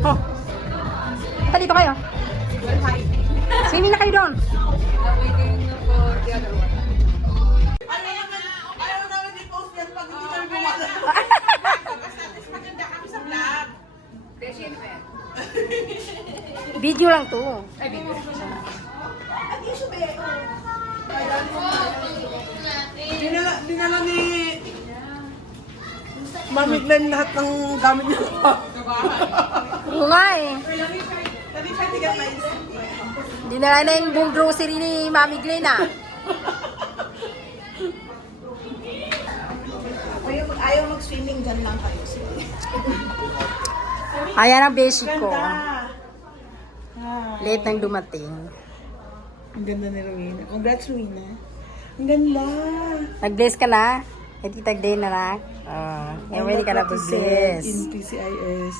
Oh. Dito kayo. Swimming na kayo doon. Ayaw namin i-post yan pag hindi kami bumala. Basta at least maganda kami sa vlog. Video lang to. At issue ba yan? Dinala ni Mami Glenn lahat ng gamit niya. Oo nga eh. Sabi siya, tigas na isip. Dinala na yung buong grocery ni Mami Glenn ah. Ayaw mag-swimming, dyan lang kayo. Ayan ang basic ko. Ganda. Late nang dumating. Ang ganda ni Rowena. Congrats, Rowena. Ang ganda. Nag-bless ka na? Eh, titag-day na lang. Ready ka na mag-bless. In PCIS.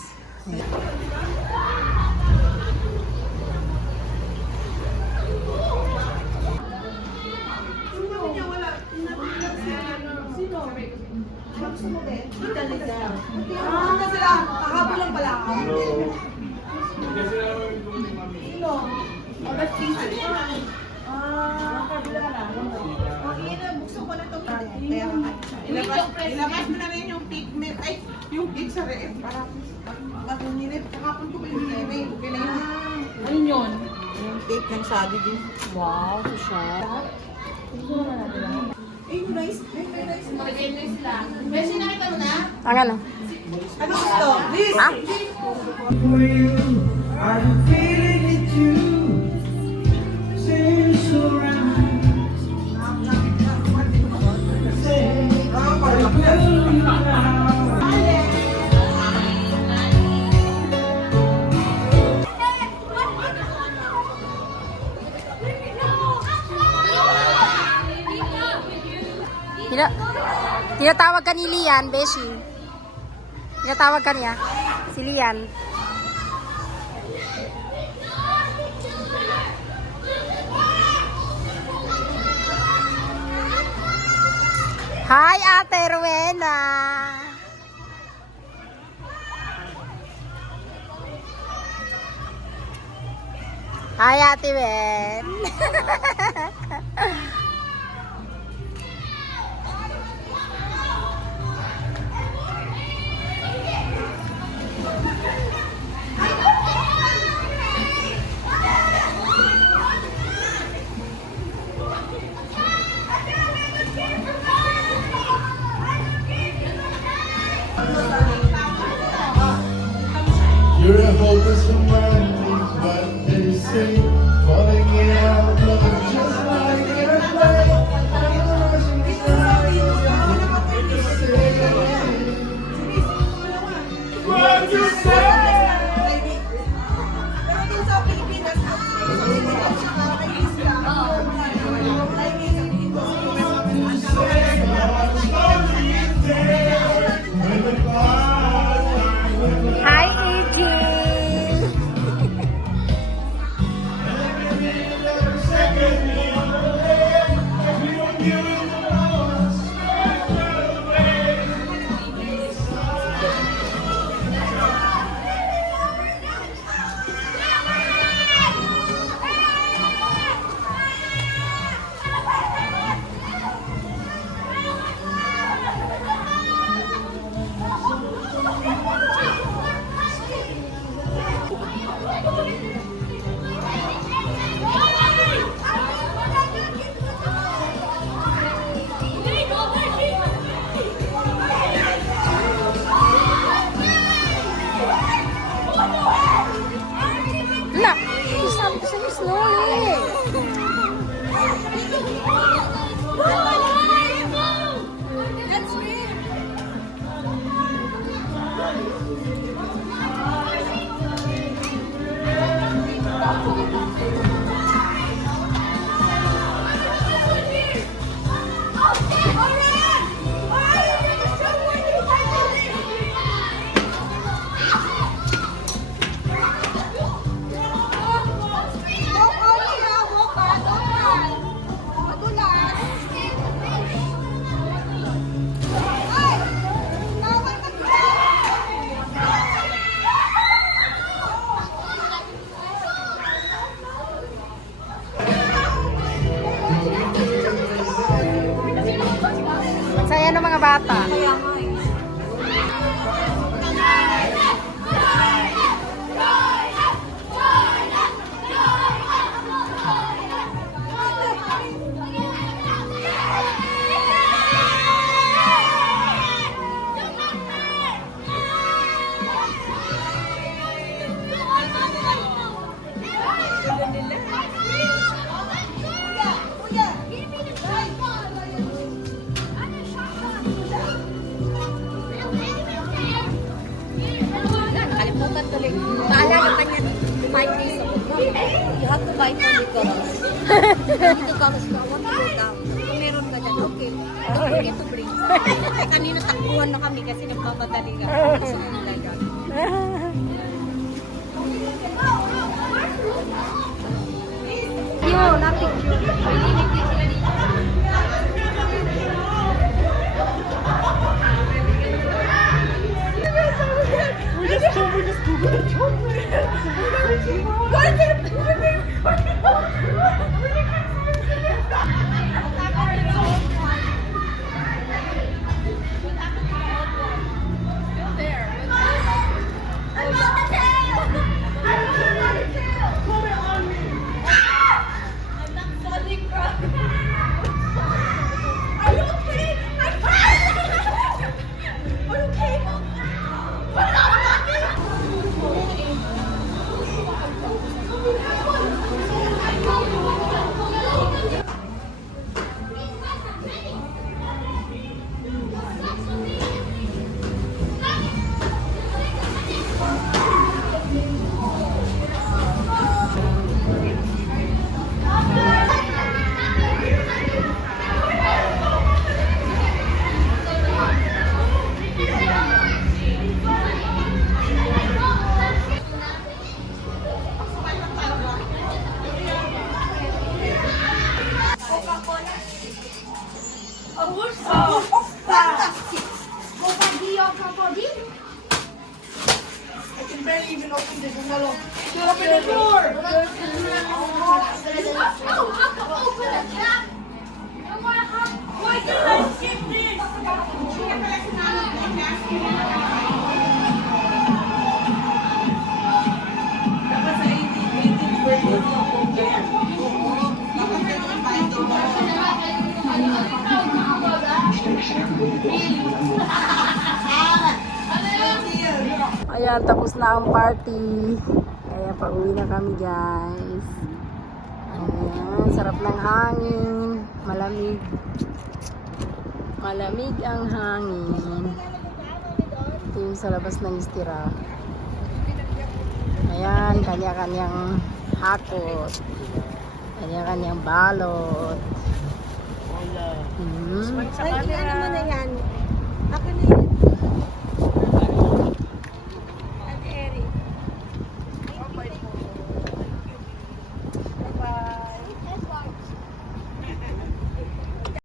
Ano sila? Kahapon lang pala ako. Sino? Ba't pizza? Kabila ka na. Buksan ko na ito. Kaya ilabas mo na rin yung pigment. Ay, yung cake sa ref. Para mag-unirip. Kahapon ko ba yung email? Okay na yun. Ano yun? Yung cake ng sabi din. Wow, so siya. Ay, nice. Very nice. Ang ano? Ano gusto? Liz! Ha? For you, I'm feeling it too. Seems so right. Tinatawag ka ni Lian, Beshi. Tinatawag ka niya. Si Lian. Hi, Ate Rowena. Hi, Ate Wen. You're a hopeless romantic, but they say falling in love just like a play. What you say? Pero din sa Pilipinas, Hi, Eugene. bata. Kaya nga eh. Kalimutan tuloy. Naalaga pa niya 5 days ago. You have to buy for McDonald's. Dito comes ka, want to go down. Kung meron ka dyan, okay. Don't forget to bring. Ay, kanina takbuhan na kami kasi nagpapadali ka. Gusto ko yung like that. Yun, na-picture. Ayan, tapos na ang party. Kaya pauwi na kami, guys. Ayan, sarap ng hangin. Malamig. Malamig ang hangin. Ito yung sa labas ng istira. Ayan, kanya-kanyang hakot. Kanya-kanyang balot. Ay, ano mo na yan?